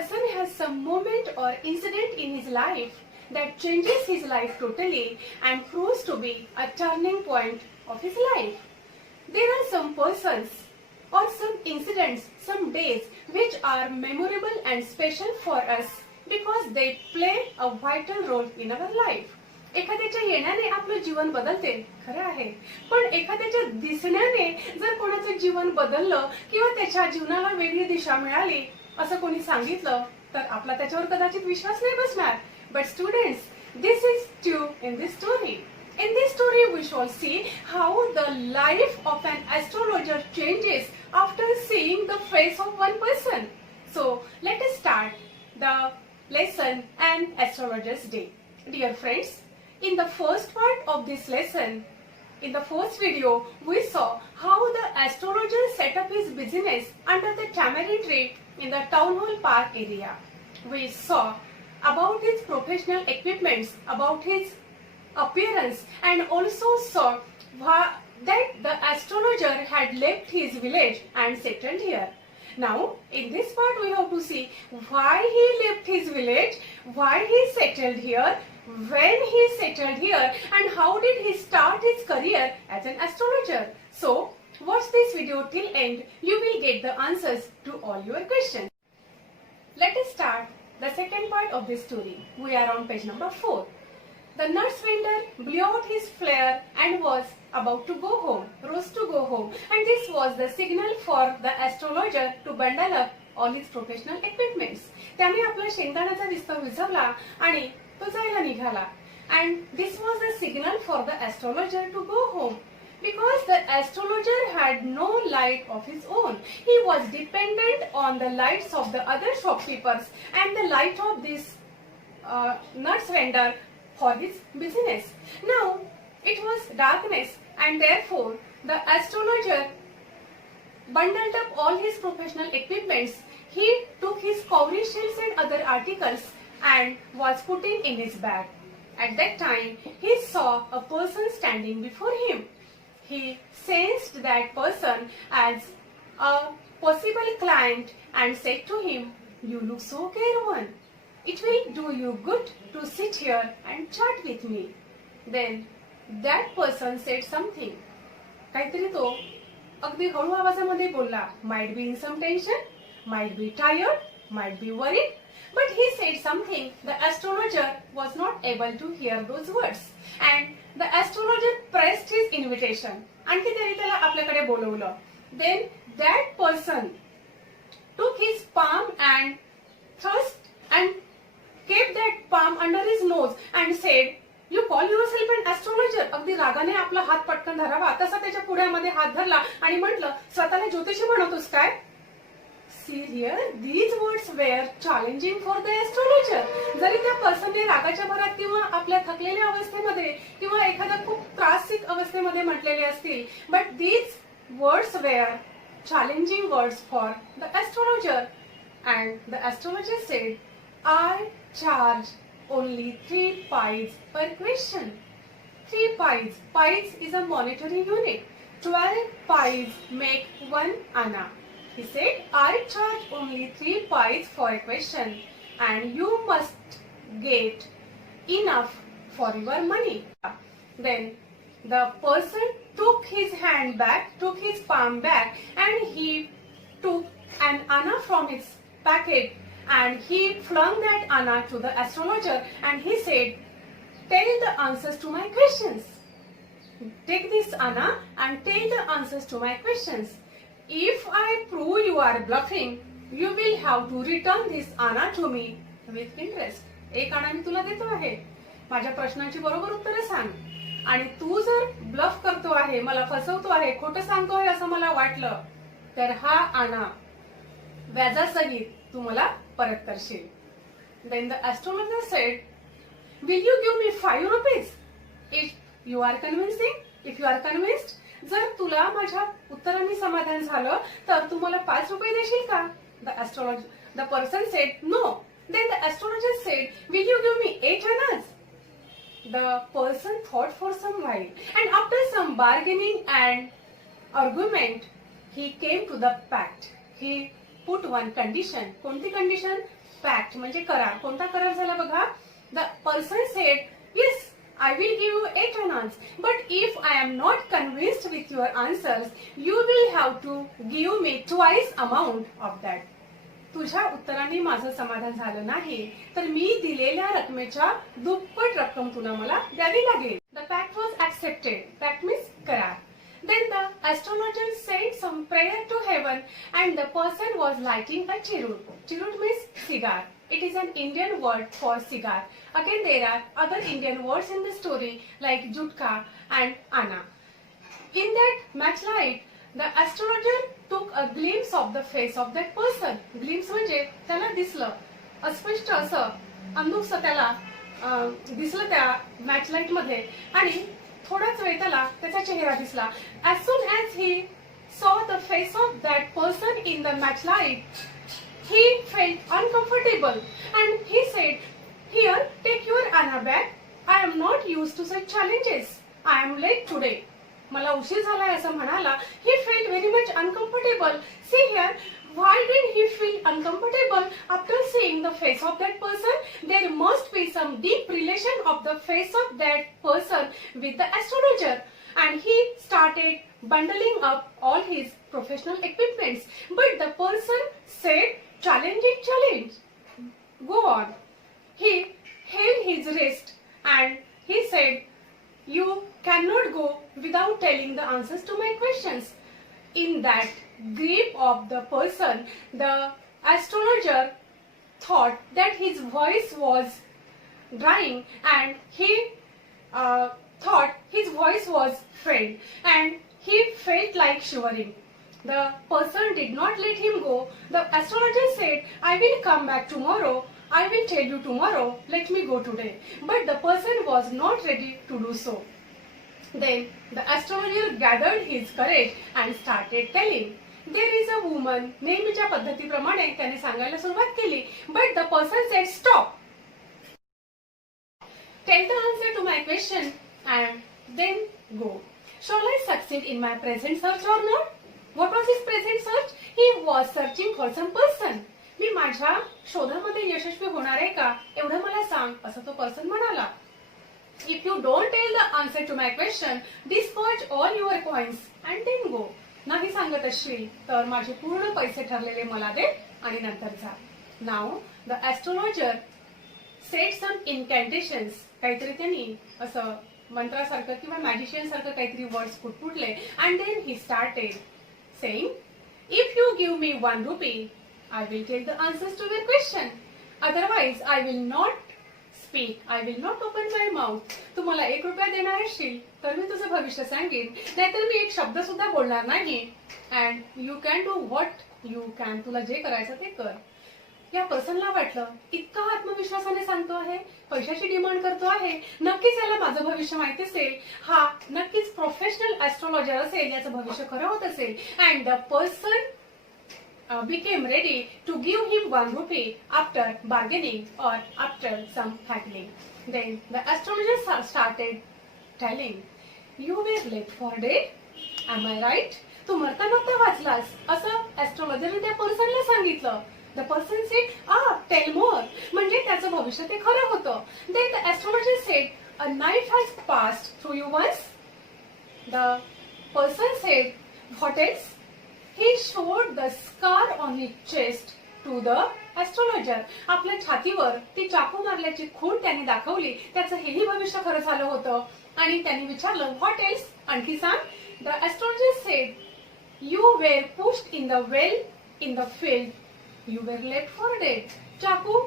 person has some moment or incident in his life that changes his life totally and proves to be a turning point of his life. There are some persons or some incidents, some days which are memorable and special for us because they play a vital role in our life. एखाद्याच्या येण्याने आपलं जीवन बदलते खरं आहे, पण एखाद्याच्या दिसण्याने जर कोणाचं जीवन बदललं किंवा त्याच्या जीवनाला वेगळी दिशा मिळाली असं कोणी सांगितलं तर आपला त्याच्यावर कदाचित विश्वास नाही बसणार. But students, this is true in this story. In this story we shall see how the life of an astrologer changes after seeing the face of one person. So let us start the lesson An Astrologer's Day. Dear friends, in the first part of this lesson, in the first video, we saw how the astrologer set up his business under the tamarind tree in the town hall park area. We saw about his professional equipments, about his appearance, and also saw that the astrologer had left his village and settled here. Now, in this part we have to see why he left his village, why he settled here, when he settled here, and how did he start his career as an astrologer. So, watch this video till end. You will get the answers to all your questions. Let us start the second part of this story. We are on page number 4. The nuts vendor blew out his flare and was about to go home, rose to go home, and this was the signal for the astrologer to bundle up all his professional equipments. त्याने आपला शेंगदाण्याचा विस्तव विझवला आणि तो जायला निघाला. And this was the signal for the astrologer to go home. Because the astrologer had no light of his own. He was dependent on the lights of the other shopkeepers and the light of this nuts vendor for his business. Now, it was darkness and therefore the astrologer bundled up all his professional equipments. He took his cowrie shells and other articles and was putting in his bag. At that time, he saw a person standing before him. He sensed that person as a possible client and said to him, "You look so careworn. It will do you good to sit here and chat with me." Then that person said something. काहीतरी तो अगदी हळू आवाजामध्ये बोलला. Might be in some tension, might be tired, might be worried. But he said something. The astrologer was not able to hear those words. And the astrologer pressed his invitation. आणखी त्याने त्याला आपल्याकडे बोलवलं. Then that person took his palm and thrust and kept that palm under his nose and said, "You call yourself an astrologer?" अगदी रागाने आपला हात पटकन धरावा तसा त्याच्या पुढ्यामध्ये हात धरला आणि म्हटलं, "स्वतःला ज्योतिषी म्हणतोस काय?" See here, these words were challenging for the astrologer. जरी त्या पर्सनने रागाच्या भरात किंवा आपल्या थकलेल्या अवस्थेमध्ये किंवा एखाद्या खूप त्रासिक अवस्थेमध्ये म्हटलेले असतील, but these words were challenging words for the astrologer. And the astrologer said, "I charge only 3 pies per question." 3 pies. Pies is a monetary unit. 12 pies make 1 anna. He said, "I charge only 3 pies for a question and you must get enough for your money." Then the person took his hand back, took his palm back, and he took an anna from his packet and he flung that anna to the astrologer and he said, "Tell the answers to my questions. Take this anna and tell the answers to my questions. If I prove you are bluffing, you will have to return this anna to me with interest." एक आणा मी तुला देतो आहे, माझ्या प्रश्नांची बरोबर उत्तरे सांग. आणि तू जर ब्लफ करतो आहे, मला फसवतो आहे, खोटं सांगतो आहे असं मला वाटलं तर हा आणा व्याजासहित तू मला परत करशील. Then the astrologer said, "Will you give me 5 rupees? If you are convincing, if you are convinced, जर तुला माझ्या उत्तरांनी समाधान झालं तर तू मला 5 रुपये देशील का?" The person said, "No." Then the astrologer said, "Will you give me 8 annas?" The person thought for some while and after some bargaining and argument he came to the pact. He put one condition. कोणती condition? pact म्हणजे करार. कोणता करार झाला बघा? The person said, yes, I will give you 8 anans, but if I am not convinced with your answers, you will have to give me twice amount of that. तुझ्या उत्तरांनी माझं समाधान झालं नाही तर मी दिलेल्या रकमेच्या दुप्पट रक्कम तुला मला द्यावी लागेल. The pact was accepted. Pact means करार. Then the astrologer sent some prayer to heaven and the person was lighting a chirut. Chirut means cigar. It is an Indian word for cigar. Again, there are other Indian words in the story like jutka and ana. In that matchlight, the astrologer took a glimpse of the face of that person. Glimpse म्हणजे त्याला दिसलं, अस्पष्ट असं अंधुकसं त्याला दिसलं त्या मॅचलाइट मध्ये आणि थोडाच वेळ त्याला त्याचा चेहरा दिसला. As soon as he saw the face of that person in the matchlight, he felt uncomfortable and he said, "Here, take your Anna bag. I am not used to such challenges. I am late today." मला उशीर झालाय असं म्हणाला. He felt very much uncomfortable. See here, why did he feel uncomfortable after seeing the face of that person? There must be some deep relation of the face of that person with the astrologer. And he started bundling up all his professional equipments. But the person said, challenge. Go on. He held his wrist and he said, you cannot go without telling the answers to my questions. In that grip of the person, the astrologer thought that his voice was drying and he thought his voice was faint and he felt like shivering. The person did not let him go. The astrologer said, I will come back tomorrow. I will tell you tomorrow. Let me go today. But the person was not ready to do so. Then the astrologer gathered his courage and started telling. There is a woman. नेहमीच्या पद्धतीप्रमाणे त्याने सांगायला सुरुवात केली. But the person said, stop. Tell the answer to my question and then go. Shall I succeed in my present search or not? What was his present search? He was searching for some person. मी माझ्या शोधामध्ये यशस्वी होणार आहे का एवढं मला सांग असं तो person म्हणाला. If you don't tell the answer to my question, dispatch all your coins and then go. नाही सांगत असशील तर माझे पूर्ण पैसे ठरलेले मला दे आणि नंतर जा. Now the astrologer said some incantations. काहीतरी त्यांनी असं मंत्रासारखं किंवा मॅजिशियन सारखं काहीतरी words पुटपुटले and then he started saying, if you give me 1 rupee, I will tell the answers to your question. Otherwise, I will not speak. I will not open my mouth. तू मला 1 रुपया देणार असशील तर मी तुझं भविष्य सांगेन नाहीतर मी एक शब्द सुद्धा बोलणार नाही. And you can do what you can. तुला जे करायचं ते कर. या पर्सनला वाटलं इतका आत्मविश्वासाने सांगतो आहे, पैशाची डिमांड करतो आहे, नक्कीच याला माझं भविष्य माहिती असेल, हा नक्कीच प्रोफेशनल ऍस्ट्रोलॉजर असेल, याचं भविष्य खरं होत असेल. And the person became ready to give him 1 rupee after bargaining or after some haggling. Then the astrologer started telling, you were late for date. Am I right? तू मरता मरता वाचलास असं ऍस्ट्रोलॉजरने त्या पर्सनला सांगितलं. The person said, tell more. म्हणजे त्याचं भविष्य ते खरं होतं. Then the astrologer said, a knife has passed through you once. The person said, what else? He showed the scar on his chest to the astrologer. आपल्या छातीवर ती चाकू मारल्याची खूण त्याने दाखवली. त्याचं हेही भविष्य खरं झालं होतं आणि त्यांनी विचारलं, what else? आणखी सांग. The astrologer said, you were pushed in the well in the field. You were left for dead. चाकू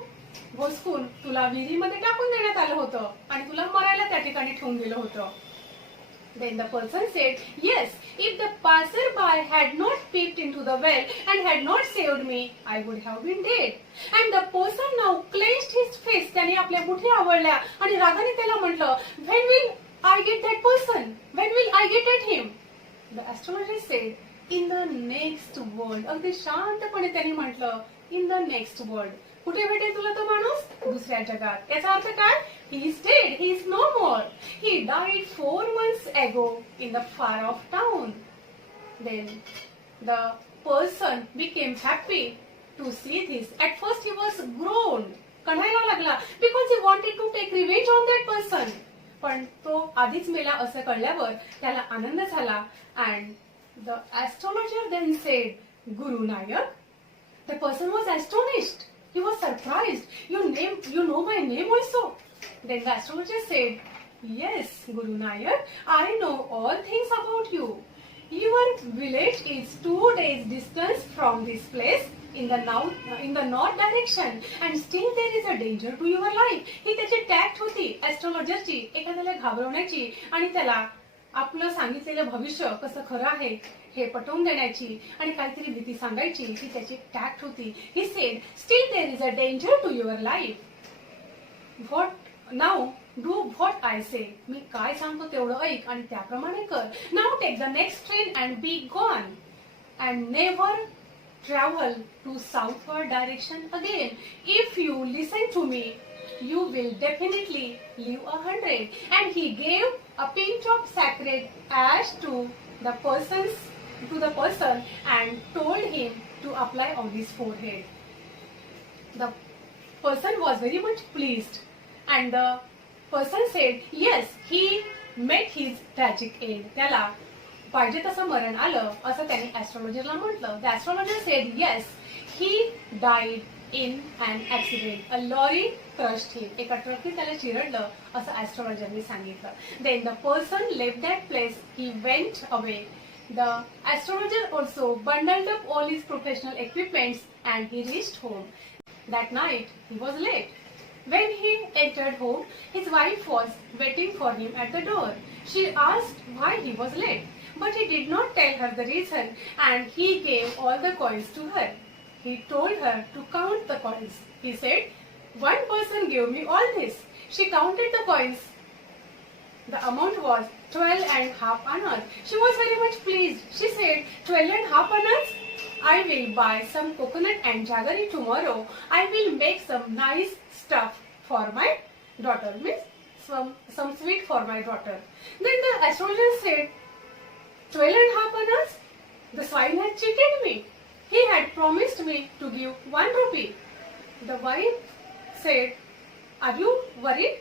घोसकून तुला विहिरीमध्ये टाकून देण्यात आलं होतं आणि तुला मरायला त्या ठिकाणी ठेवून दिलं होतं. Then the person said, yes, if the passerby had not peeped into the well and had not saved me, I would have been dead. And the person now clenched his fist. त्याने आपल्या मुठी आवळल्या आणि रागाने त्याला म्हटलं, when will I get that person? When will I get at him? The astrologer said, in the next world. अगदी शांतपणे त्यांनी म्हटलं, in the next world. कुठे भेटेल तुला तो माणूस? दुसऱ्या जगात. याचा अर्थ काय? He is dead. He is no more. He died 4 months ago in the far off town. Then the person became happy to see this. At first he was groaned, कणायला लागला, because he wanted to take revenge on that person. पण तो आधीच मेला असं कळल्यावर त्याला आनंद झाला. And the astrologer then said, Guru Nayak, the person was astonished. He was surprised. You know my name also. Then the astrologer said, Yes, Guru Nayak, I know all things about you. Your village is 2 days distance from this place in the north direction, and still there is a danger to your life. ही त्याची tact होती ऍस्ट्रोलॉजरची, एखाद्याला घाबरवण्याची आणि त्याला आपलं सांगितलेलं भविष्य कसं खरं आहे हे पटवून देण्याची आणि काहीतरी भीती सांगायची, ही त्याची टॅक्ट होती. He said, Still there is a danger to your life. What now? Do what I say. मी काय सांगतो तेवढं ऐक आणि त्याप्रमाणे कर. Now take the next train and be gone. And never travel to southward direction again. If you listen to me, you will definitely live 100. And he gave a pinch of sacred ash to the person and told him to apply on his forehead. The person was very much pleased, and the person said, Yes, he met his tragic end. त्याला पाहिजे तसं मरण आलं असं त्याने ऍस्ट्रॉलॉजरला म्हटलं. The astrologer said, Yes, he died in an accident. A lorry crushed him. एका ट्रकने त्याला चिरडलं असं ऍस्ट्रॉलॉजरने सांगितलं. Then the person left that place. He went away. The astrologer also bundled up all his professional equipments and he reached home. That night he was late. When he entered home, his wife was waiting for him at the door. She asked why he was late, but he did not tell her the reason, and he gave all the coins to her. He told her to count the coins. He said, One person gave me all this. She counted the coins. The amount was 12.5 annas. She was very much pleased. She said, 12.5 annas? I will buy some coconut and jaggery tomorrow. I will make some nice stuff for my daughter, means some sweet for my daughter. Then the astrologer said, 12.5 annas? The swine had cheated me. He had promised me to give 1 rupee. The wife said, Are you worried?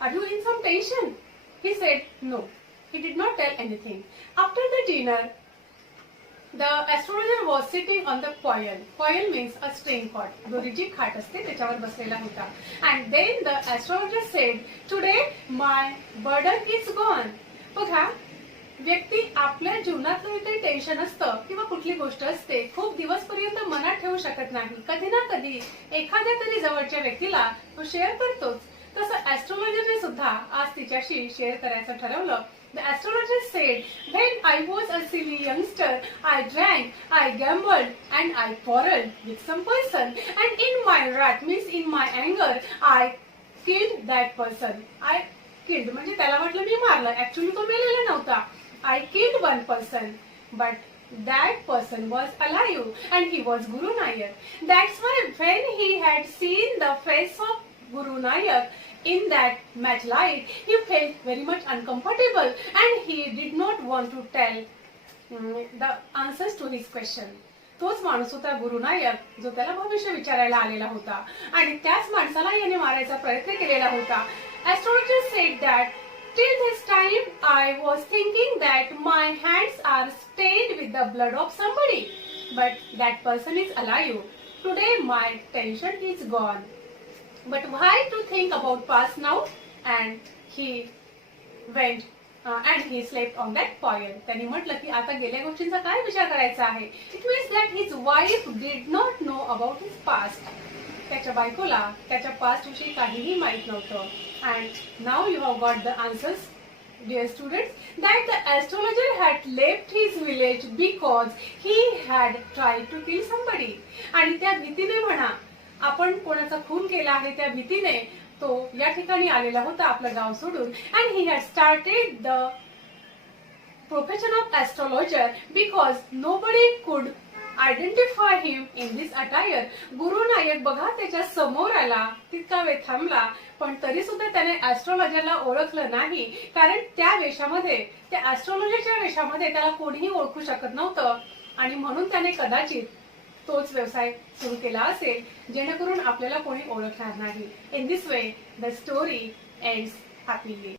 Are you in some tension? He said, No. He did not tell anything. After the dinner, the astrologer was sitting on the coil. Coil means a string cord. दोरी जी खाट असते त्याच्यावर बसलेला होता. And then the astrologer said, Today my burden is gone. बघा, व्यक्ती आपल्या जीवनातलं काही टेन्शन असतं किंवा कुठली गोष्ट असते खूप दिवसपर्यंत मनात ठेवू शकत नाही. कधी ना कधी एखाद्या तरी जवळच्या व्यक्तीला तो शेअर करतोच. तसं ऍस्ट्रोलॉजरने सुद्धा आज तिच्याशी शेअर करायचं ठरवलं. The astrologer said, When I was a silly youngster, I drank, I gambled, and I quarreled with some person. And in my wrath, means in my anger, I killed that person. I killed, म्हणजे त्याला वाटलं मी मारलं. Actually तो मेलेला नव्हता. I killed one person, but that person was alive, and he was Guru Nayak. That's why when he had seen the face of Guru Nayak in that match light, he felt very much uncomfortable and he did not want to tell the answers to his question. तोच माणूस होता गुरु नायक जो त्याला भविष्य विचारायला आलेला होता आणि त्याच माणसाला याने मारायचा प्रयत्न केलेला होता. Astrologer said that till this time I was thinking that my hands are stained with the blood of somebody, but that person is alive. Today my tension is gone. But why to think about past now? And he went and he slept on that coil. त्यांनी म्हटलं की आता गेल्या गोष्टींचा काय विचार करायचा आहे. It means that his wife did not know about his past. त्याच्या बायकोला त्याच्या पास्ट विषयी काहीही माहित नव्हतं. And now you have got the answers, dear students, that the astrologer had left his village because he had tried to kill somebody. आणि त्या भीतीने म्हणा, आपण कोणाचा खून केला आहे त्या भीतीने तो या ठिकाणी आलेला होता आपलं गाव सोडून. And he had started the profession of astrologer because nobody could identify him in this attire. गुरु नायक बघा त्याच्या समोर आला, तितका वेळ थांबला, पण तरी सुद्धा त्याने ऍस्ट्रॉलॉजरला ओळखलं नाही, कारण त्या वेशामध्ये, त्या ऍस्ट्रॉलॉजरच्या वेशामध्ये त्याला कोणीही ओळखू शकत नव्हतं आणि म्हणून त्याने कदाचित तोच व्यवसाय सुरू केला असेल जेणेकरून आपल्याला कोणी ओळखणार नाही. In this way the story ends happily.